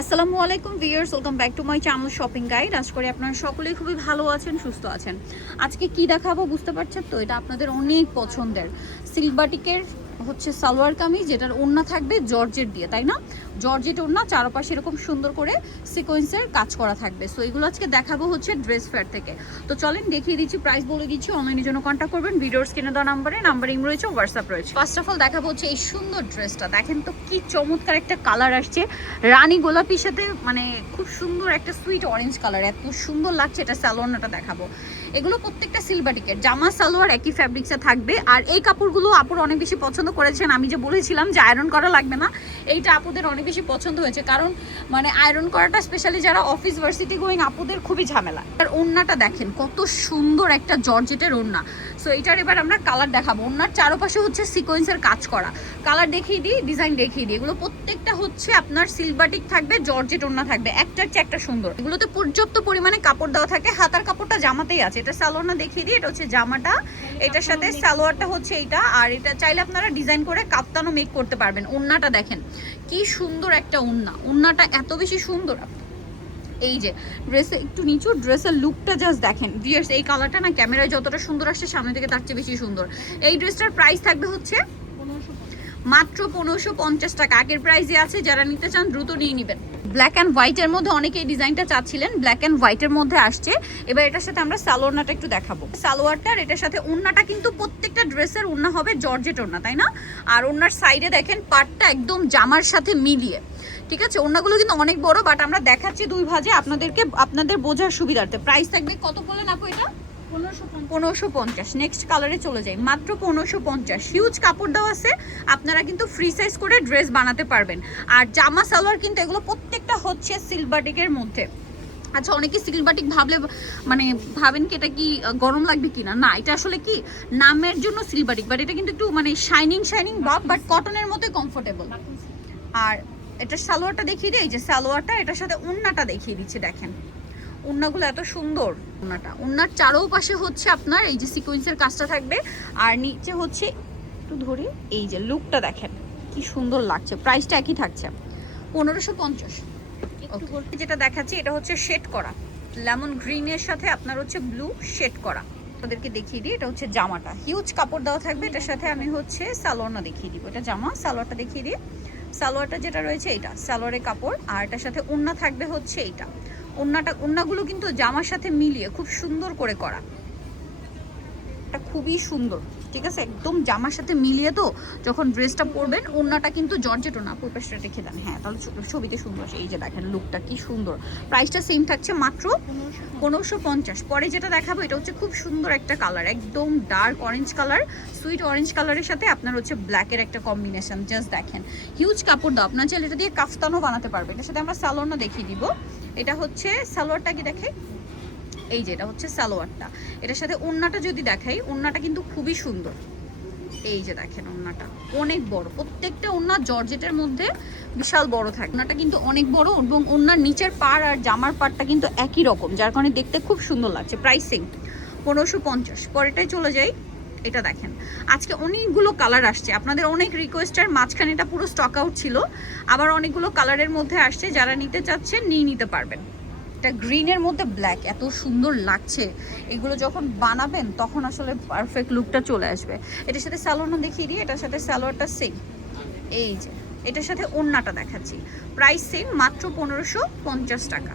আসসালামু আলাইকুম viewers, welcome back to my channel shopping guide. আশা করি আপনারা সকলেই খুবই ভালো আছেন, সুস্থ আছেন। আজকে কি দেখাবো বুঝতে পারছেন তো? এটা আপনাদের অনেক পছন্দের সিল্ক বাটিকের হচ্ছে সালোয়ার কামিজ, যেটার ওড়না থাকবে জর্জেট দিয়ে, তাই না? জর্জেট ওড়না, চারপাশে এরকম সুন্দর করে সিকোয়েন্সের কাজ করা থাকবে। সো এগুলো আজকে দেখাবো হচ্ছে ড্রেস ফেয়ার থেকে। তো চলেন দেখিয়ে দিচ্ছি, প্রাইস বলে দিচ্ছি। অনলাইনের জন্য কন্ট্যাক্ট করবেন ভিডিওর স্ক্রিনে দেওয়া নাম্বারিং রয়েছে, হোয়াটসঅ্যাপ রয়েছে। ফার্স্ট অফ অল দেখাবো হচ্ছে এই সুন্দর ড্রেসটা। দেখেন তো কি চমৎকার একটা কালার আসছে, রানী গোলাপির সাথে মানে খুব সুন্দর একটা সুইট অরেঞ্জ কালার, এত সুন্দর লাগছে। এটা সালোয়ারটা দেখাবো। এগুলো প্রত্যেকটা সিলবাটিকের জামা সালোয়ার একই ফ্যাব্রিক্সে থাকবে। আর এই কাপড়গুলো আপুর অনেক বেশি পছন্দ করেছেন। আমি যে বলেছিলাম যে আয়রন করা লাগবে না, এইটা আপুদের অনেক বেশি পছন্দ হয়েছে, কারণ মানে আয়রন করাটা স্পেশালি যারা অফিস ভার্সিটি গোয়িং আপুদের খুবই ঝামেলা। আর ওড়নাটা দেখেন কত সুন্দর একটা জর্জেটের ওড়না। সো এইটার এবার আমরা কালার দেখাবো। ওড়নার চারপাশে হচ্ছে সিকোয়েন্সের কাজ করা। কালার দেখিয়ে দিই, ডিজাইন দেখিয়ে দিই। এগুলো প্রত্যেকটা হচ্ছে আপনার সিলবাটিক থাকবে, জর্জেট ওড়না থাকবে, একটার চেয়ে একটা সুন্দর। এগুলোতে পর্যাপ্ত পরিমাণে কাপড় দেওয়া থাকে। হাতার কাপড়টা জামাতেই আছে। এটা সালোয়ারটা দেখিয়ে দিই, এটা হচ্ছে জামাটা, এটার সাথে সালোয়ারটা হচ্ছে এইটা। আর এটা চাইলে আপনারা ডিজাইন করে কাপ্তানও মেক করতে পারবেন। ওড়নাটা দেখেন কি সুন্দর একটা ওড়না, ওড়নাটা এত বেশি সুন্দর। এই যে ড্রেসে একটু নিচু, ড্রেসের লুকটা জাস্ট দেখেন ভিউয়ার্স। এই কালারটা না ক্যামেরায় যতটা সুন্দর আসছে, সামনে থেকে তার চেয়ে বেশি সুন্দর। এই ড্রেসটার প্রাইস থাকবে হচ্ছে মাত্র 1550 টাকা। আগের প্রাইসে আছে, যারা নিতে চান দ্রুত নিয়ে নেবেন। ব্ল্যাক অ্যান্ড হোয়াইটের মধ্যে অনেকে এই ডিজাইনটা চাচ্ছিলেন, ব্ল্যাক অ্যান্ড হোয়াইটের মধ্যে আসছে। এবার এটার সাথে আমরা সালোয়ারটা একটু দেখাবো। সালোয়ারটার এটার সাথে ওড়নাটা কিন্তু প্রত্যেকটা ড্রেসের ওড়না হবে জর্জেট ওড়না, তাই না? আর ওড়নার সাইডে দেখেন পাটটা একদম জামার সাথে মিলিয়ে, ঠিক আছে? ওড়নাগুলো কিন্তু অনেক বড়, বাট আমরা দেখাচ্ছি দুই ভাজে আপনাদেরকে, আপনাদের বোঝার সুবিধার্থে। প্রাইস থাকবে কত বলেন আপু? এটা 1550। নেক্সট কালারে চলে যাই, মাত্র 1550। হিউজ কাপড় দেওয়া আছে, আপনারা কিন্তু ফ্রি সাইজ করে ড্রেস বানাতে পারবেন। আর জামা সালোয়ার কিন্তু এগুলো প্রত্যেকটা হচ্ছে সিলবাটিকের মধ্যে। আচ্ছা, অনেকে সিলবাটিক ভাবলে মানে ভাবেন কি এটা কি গরম লাগবে কিনা, না এটা আসলে কি নামের জন্য সিলবাটিক, বাট এটা কিন্তু একটু মানে শাইনিং ভাব, বাট কটনের মধ্যে কমফোর্টেবল। আর এটা সালোয়ারটা দেখিয়ে দিই, এই যে সালোয়ারটা, এটার সাথে ওড়নাটা দেখিয়ে দিচ্ছি। দেখেন ওড়নাগুলো এত সুন্দর। ওড়নার চারোপাশে হচ্ছে আপনার এই যে সিকোয়েন্সের কাজটা থাকবে, আর নিচে হচ্ছে একটু ধরি, এই যে লুকটা দেখেন কি সুন্দর লাগছে। প্রাইসটা একই থাকছে 1550। যেটা দেখাচ্ছি এটা হচ্ছে শেড করা, লেমন গ্রিনের সাথে আপনার হচ্ছে ব্লু শেড করা। আপনাদেরকে দেখিয়ে দিই, এটা হচ্ছে জামাটা, হিউজ কাপড় দেওয়া থাকবে। এটার সাথে আমি হচ্ছে সালোয়ারটা দেখিয়ে দিব। এটা জামা, সালোয়ারটা দেখিয়ে দিই। সালোয়ারটা যেটা রয়েছে এটা সালোয়ারের কাপড়, আর এটার সাথে ওড়না থাকবে হচ্ছে এইটা। ওড়নাগুলো কিন্তু জামার সাথে মিলিয়ে খুব সুন্দর করে করা, এটা খুবই সুন্দর, ঠিক আছে? একদম জামার সাথে মিলিয়ে তো যখন ড্রেসটা পরবেন। ওড়নাটা কিন্তু জর্জেট ওড়না, পরিবেশটা রেখে দেন। হ্যাঁ, তাহলে ছবিতে সুন্দর। এই যে দেখেন লুকটা কি সুন্দর। প্রাইসটা সেম থাকছে মাত্র 1550। পরে যেটা দেখাবো এটা হচ্ছে খুব সুন্দর একটা কালার, একদম dark orange colour, sweet orange কালারের সাথে আপনার হচ্ছে ব্ল্যাকের একটা কম্বিনেশন। জাস্ট দেখেন হিউজ কাপড় দাও, আপনার চাইলে এটা দিয়ে কাফতানও বানাতে পারবে। এটার সাথে আমরা সালোয়ারটা দেখিয়ে দিব। এটা হচ্ছে সালোয়ারটা, কি দেখে এই যে এটা হচ্ছে সালোয়ারটা। এটার সাথে ওড়নাটা যদি দেখাই, ওড়নাটা কিন্তু খুবই সুন্দর। এই যে দেখেন ওড়নাটা অনেক বড়, প্রত্যেকটা ওড়না জর্জেটের মধ্যে বিশাল বড় থাকে। ওড়নাটা কিন্তু অনেক বড়, এবং ওড়নার নিচের পাড় আর জামার পাড়টা কিন্তু একই রকম, যার কারণে দেখতে খুব সুন্দর লাগছে। প্রাইসিং 1550। পরেরটাই চলে যাই। এটা দেখেন আজকে অনেকগুলো কালার আসছে, আপনাদের অনেক রিকোয়েস্টের মাঝখানে এটা পুরো স্টক আউট ছিল, আবার অনেকগুলো কালারের মধ্যে আসছে। যারা নিতে চাচ্ছেন নিয়ে নিতে পারবেন। এটা গ্রিনের মধ্যে ব্ল্যাক, এত সুন্দর লাগছে। এগুলো যখন বানাবেন তখন আসলে পারফেক্ট লুকটা চলে আসবে। এটার সাথে সালোয়ারটা দেখিয়ে দিই, এটার সাথে সালোয়ারটা সেম। এই যে এটার সাথে ওড়নাটা দেখাচ্ছি, প্রাইস সেম মাত্র 1550 টাকা।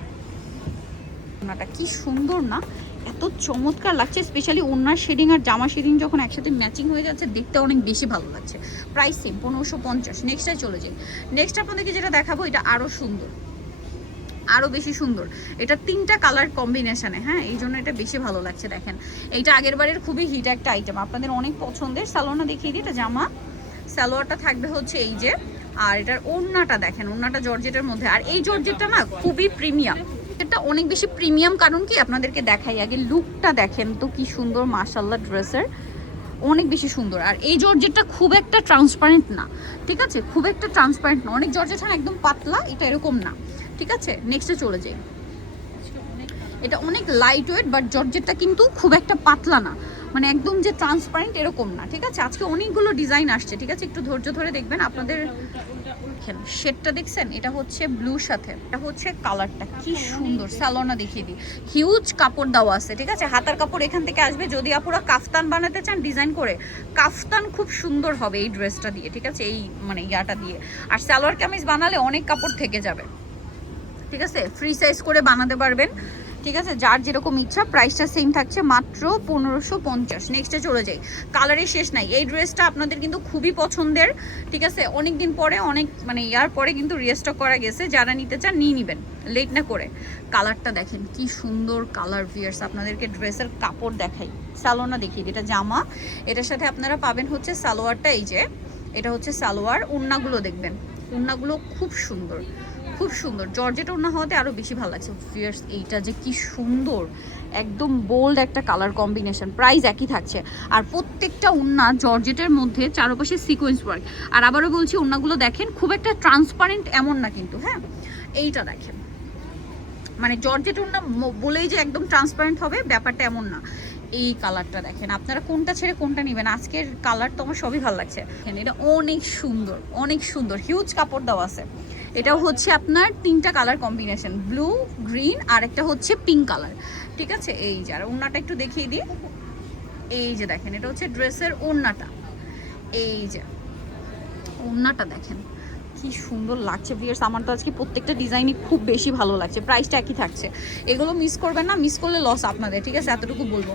ওড়নাটা কি সুন্দর না, এত চমৎকার লাগছে। স্পেশালি ওড়নার শেডিং আর জামা শেডিং যখন একসাথে ম্যাচিং হয়ে যাচ্ছে, দেখতে অনেক বেশি ভালো লাগছে। Price same 1550। নেক্সটে চলে যাই। নেক্সট আপনাদেরকে যেটা দেখাবো এটা আরও সুন্দর, আরো বেশি সুন্দর। এটা 3টা কালার কম্বিনেশনে, হ্যাঁ, এই জন্য এটা বেশি ভালো লাগছে। দেখেন এইটা আগের বারের খুবই হিট একটা আইটেম, আপনাদের অনেক পছন্দের। সালোয়ারটা দেখিয়ে দিই, এটা জামা, সালোয়ারটা থাকবে হচ্ছে এই যে। আর এটার ওড়নাটা দেখেন, ওড়নাটা জর্জেটের মধ্যে। আর এই জর্জেটটা না খুবই প্রিমিয়াম, এটা অনেক বেশি প্রিমিয়াম। কারণ কি আপনাদেরকে দেখাই আগে, লুকটা দেখেন তো কি সুন্দর, মাশাআল্লাহ। ড্রেসের অনেক বেশি সুন্দর। আর এই জর্জেটটা খুব একটা ট্রান্সপারেন্ট না, ঠিক আছে? খুব একটা ট্রান্সপারেন্ট না। অনেক জর্জেট হয় একদম পাতলা, এটা এরকম না, ঠিক আছে? নেক্সটে চলে যাই। এটা অনেক লাইট ওয়েট, বাট জর্জেটটা কিন্তু খুব একটা পাতলা না, মানে একদম যে ট্রান্সপারেন্ট এরকম না, ঠিক আছে? আজকে অনেকগুলো ডিজাইন আসছে, ঠিক আছে? একটু ধৈর্য ধরে দেখবেন। আপনাদের দেখেন শেডটা দেখছেন, এটা হচ্ছে ব্লুর সাথে, এটা হচ্ছে কালারটা কি সুন্দর। স্যালোনা দেখিয়ে দিই, হিউজ কাপড় দেওয়া আছে, ঠিক আছে। হাতার কাপড় এখান থেকে আসবে। যদি আপুরা কাফতান বানাতে চান ডিজাইন করে, কাফতান খুব সুন্দর হবে এই ড্রেসটা দিয়ে, ঠিক আছে, এই মানে ইয়াটা দিয়ে। আর সালোয়ার কামিজ বানালে অনেক কাপড় থেকে যাবে, ঠিক আছে। ফ্রি সাইজ করে বানাতে পারবেন, ঠিক আছে, যার যেরকম ইচ্ছা। প্রাইসটা সেম থাকছে মাত্র 1550। নেক্সটে চলে যাই, কালারের শেষ নাই। এই ড্রেসটা আপনাদের কিন্তু খুবই পছন্দের, ঠিক আছে। অনেক দিন পরে, অনেক মানে ইয়ার পরে কিন্তু রিস্টক করা গেছে। যারা নিতে চান নিয়ে নেবেন, লেট না করে। কালারটা দেখেন কি সুন্দর কালার ভিয়ার্স। আপনাদেরকে ড্রেসের কাপড় দেখাই, সালোয়ারটা দেখিয়ে দিই। এটা জামা, এটার সাথে আপনারা পাবেন হচ্ছে সালোয়ারটা, এই যে এটা হচ্ছে সালোয়ার। ওড়নাগুলো দেখবেন, ওড়নাগুলো খুব সুন্দর, খুব সুন্দর। জর্জেট ওড়না হওয়াতে আরো বেশি ভালো লাগছে ফিয়ার্স। এইটা যে কি সুন্দর, একদম বোল্ড একটা কালার কম্বিনেশন। প্রাইস একই থাকছে। আর প্রত্যেকটা ওড়না জর্জেটের মধ্যে চারপাশে সিকোয়েন্স ওয়ার্ক। আর আবারও বলছি, ওড়নাগুলো দেখেন খুব একটা ট্রান্সপারেন্ট এমন না কিন্তু, হ্যাঁ। এইটা দেখেন, মানে জর্জেট ওড়না বলেই যে একদম ট্রান্সপারেন্ট হবে ব্যাপারটা এমন না। এই কালারটা দেখেন, আপনারা কোনটা ছেড়ে কোনটা নেবেন। আজকের কালার তো আমার সবই ভালো লাগছে। এটা অনেক সুন্দর, অনেক সুন্দর, হিউজ কাপড় দেওয়া আছে। এটাও হচ্ছে আপনার 3টা কালার কম্বিনেশন, ব্লু, গ্রিন আর একটা হচ্ছে পিঙ্ক কালার, ঠিক আছে। এই যে আর ওড়নাটা একটু দেখিয়ে দিই। এই যে দেখেন, এটা হচ্ছে ড্রেসের ওড়নাটা। এই যে ওড়নাটা দেখেন কি সুন্দর লাগছে ভিউয়ার্স। আমার তো আজকে প্রত্যেকটা ডিজাইনই খুব বেশি ভালো লাগছে। প্রাইসটা একই থাকছে, এগুলো মিস করবেন না, মিস করলে লস আপনাদের, ঠিক আছে, এতটুকু বলবো।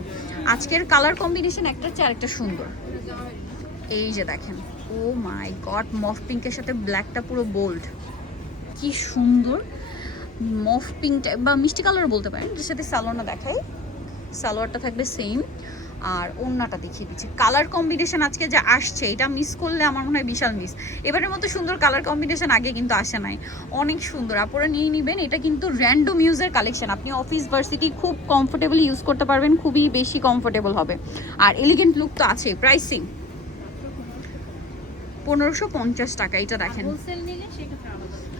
আজকের কালার কম্বিনেশন একটার চেয়ে আরেকটা সুন্দর। এই যে দেখেন, ও মাই গড, মফ পিঙ্কের সাথে ব্ল্যাকটা পুরো বোল্ড, কি সুন্দর। মফ পিঙ্কটা বা মিষ্টি কালার বলতে পারেন। এর সাথে সালোয়ারটা দেখাই, সালোয়ারটা থাকবে সেম। আর ওড়নাটা দেখিয়ে দিচ্ছি। কালার কম্বিনেশন আজকে যা আসছে, এটা মিস করলে আমার মনে হয় বিশাল মিস। এবারের মতো সুন্দর কালার কম্বিনেশন আগে কিন্তু আসে নাই, অনেক সুন্দর। আপনারা নিয়ে নেবেন। এটা কিন্তু র্যান্ডম ইউজের কালেকশন, আপনি অফিস ভার্সিটি খুব কমফোর্টেবল ইউজ করতে পারবেন, খুবই বেশি কমফোর্টেবল হবে। আর এলিগেন্ট লুক তো আছে। প্রাইসিং 1550 টাকা। এটা দেখেন,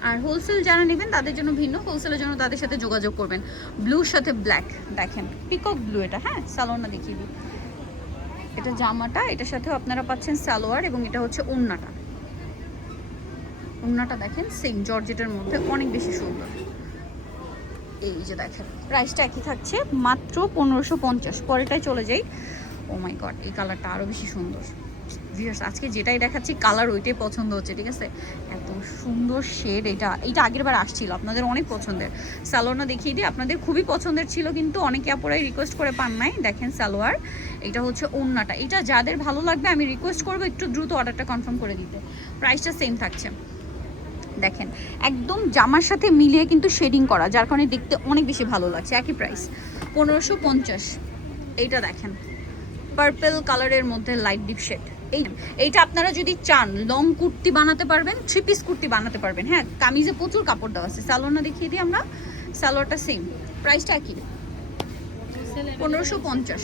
আর হোলসেল যারা নেবেন তাদের জন্য ভিন্ন, হোলসেলের জন্য তাদের সাথে যোগাযোগ করবেন। ব্লুর সাথে ব্ল্যাক দেখেন, পিকক ব্লু এটা, হ্যাঁ। সালোয়ারটা দেখিয়ে দিই, এটা জামাটা, এটার সাথেও আপনারা পাচ্ছেন সালোয়ার, এবং এটা হচ্ছে ওড়নাটা। ওড়নাটা দেখেন সেম জর্জেটের মধ্যে, অনেক বেশি সুন্দর। এই যে দেখেন, প্রাইসটা একই থাকছে মাত্র 1550। পরেরটায় চলে যাই। ও মাই গড, এই কালারটা আরো বেশি সুন্দর ভিউয়ার্স। আজকে যেটাই দেখাচ্ছি কালার ওইটাই পছন্দ হচ্ছে, ঠিক আছে। এত সুন্দর শেড। এটা আগের বার আসছিল, আপনাদের অনেক পছন্দের। সালোয়ারটা দেখিয়ে দিই, আপনাদের খুবই পছন্দের ছিল কিন্তু অনেকে আপুরাই রিকোয়েস্ট করে পান নাই। দেখেন সালোয়ার, এটা হচ্ছে ওড়নাটা। এটা যাদের ভালো লাগবে আমি রিকোয়েস্ট করবো একটু দ্রুত অর্ডারটা কনফার্ম করে দিতে। প্রাইসটা সেম থাকছে। দেখেন একদম জামার সাথে মিলিয়ে কিন্তু শেডিং করা, যার কারণে দেখতে অনেক বেশি ভালো লাগছে। একই প্রাইস 1550। এইটা দেখেন পার্পল কালারের মধ্যে লাইট ডিপ শেড। এইটা আপনারা যদি চান লং কুর্তি বানাতে পারবেন, 3 পিস কুর্তি বানাতে পারবেন, হ্যাঁ। কামিজে প্রচুর কাপড় দেওয়া আছে। সালোয়ারটা দেখিয়ে দিই আমরা, সালোয়ারটা সেম, প্রাইসটা কি 1550।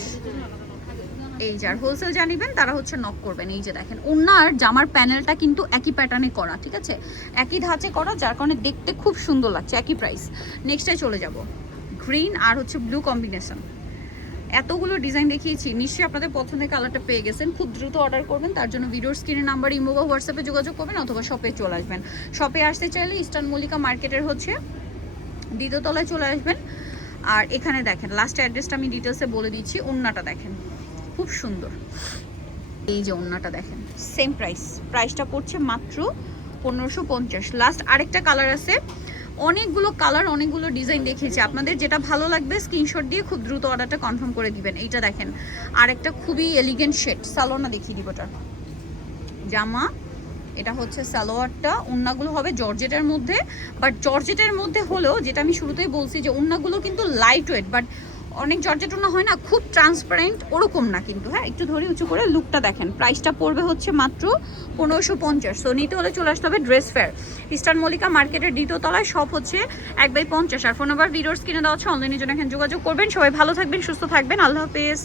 এই যার হোলসেল জানিবেন তারা হচ্ছে নক করবেন। এই যে দেখেন, ওনার জামার প্যানেলটা কিন্তু একই প্যাটার্নে করা, ঠিক আছে, একই ধাঁচে করা, যার কারণে দেখতে খুব সুন্দর লাগছে। একই প্রাইস। নেক্সটে চলে যাব, গ্রিন আর হচ্ছে ব্লু কম্বিনেশন। এতগুলো ডিজাইন দেখিয়েছি, নিশ্চয়ই আপনাদের পছন্দের কালারটা পেয়ে গেছেন। খুব দ্রুত অর্ডার করবেন, তার জন্য ভিডিওর স্ক্রিনের নাম্বার, ইমো বা হোয়াটসঅ্যাপে যোগাযোগ করবেন, অথবা শপে চলে আসবেন। শপে আসতে চাইলে ইস্টার্ন মল্লিকা মার্কেটের হচ্ছে 2য় তলায় চলে আসবেন। আর এখানে দেখেন লাস্ট অ্যাড্রেসটা আমি ডিটেলসে বলে দিচ্ছি। ওড়নাটা দেখেন খুব সুন্দর। এই যে ওড়নাটা দেখেন সেম প্রাইস, প্রাইসটা পড়ছে মাত্র 1550। লাস্ট আরেকটা কালার আছে, অনেকগুলো কালার, অনেকগুলো ডিজাইন দেখিয়েছি। আপনাদের যেটা ভালো লাগবে স্ক্রিনশট দিয়ে খুব দ্রুত অর্ডারটা কনফার্ম করে দিবেন। এইটা দেখেন আরেকটা খুবই এলিগেন্ট শেড। সালোয়ারটা দেখিয়ে দিব, ওটা জামা, এটা হচ্ছে সালোয়ারটা। ওড়নাগুলো হবে জর্জেটের মধ্যে, বাট জর্জেটের মধ্যে হলেও যেটা আমি শুরুতেই বলছি যে ওড়নাগুলো কিন্তু লাইট ওয়েট, বাট অনেক জর্জেট ওড়না হয় না খুব ট্রান্সপারেন্ট, ওরকম না কিন্তু, হ্যাঁ। একটু ধরে উঁচু করে লুকটা দেখেন। প্রাইসটা পড়বে হচ্ছে মাত্র 1550। সো নিতে হলে চলে আসতে হবে ড্রেস ফেয়ার, ইস্টার্ন মল্লিকা মার্কেটের 2য় তলায়। শপ হচ্ছে 1/50। আর ফোন নাম্বার ভিডিওর স্ক্রিনে দেওয়া হচ্ছে, অনলাইনের জন্য এখানে যোগাযোগ করবেন। সবাই ভালো থাকবেন, সুস্থ থাকবেন, আল্লাহ হাফেজ।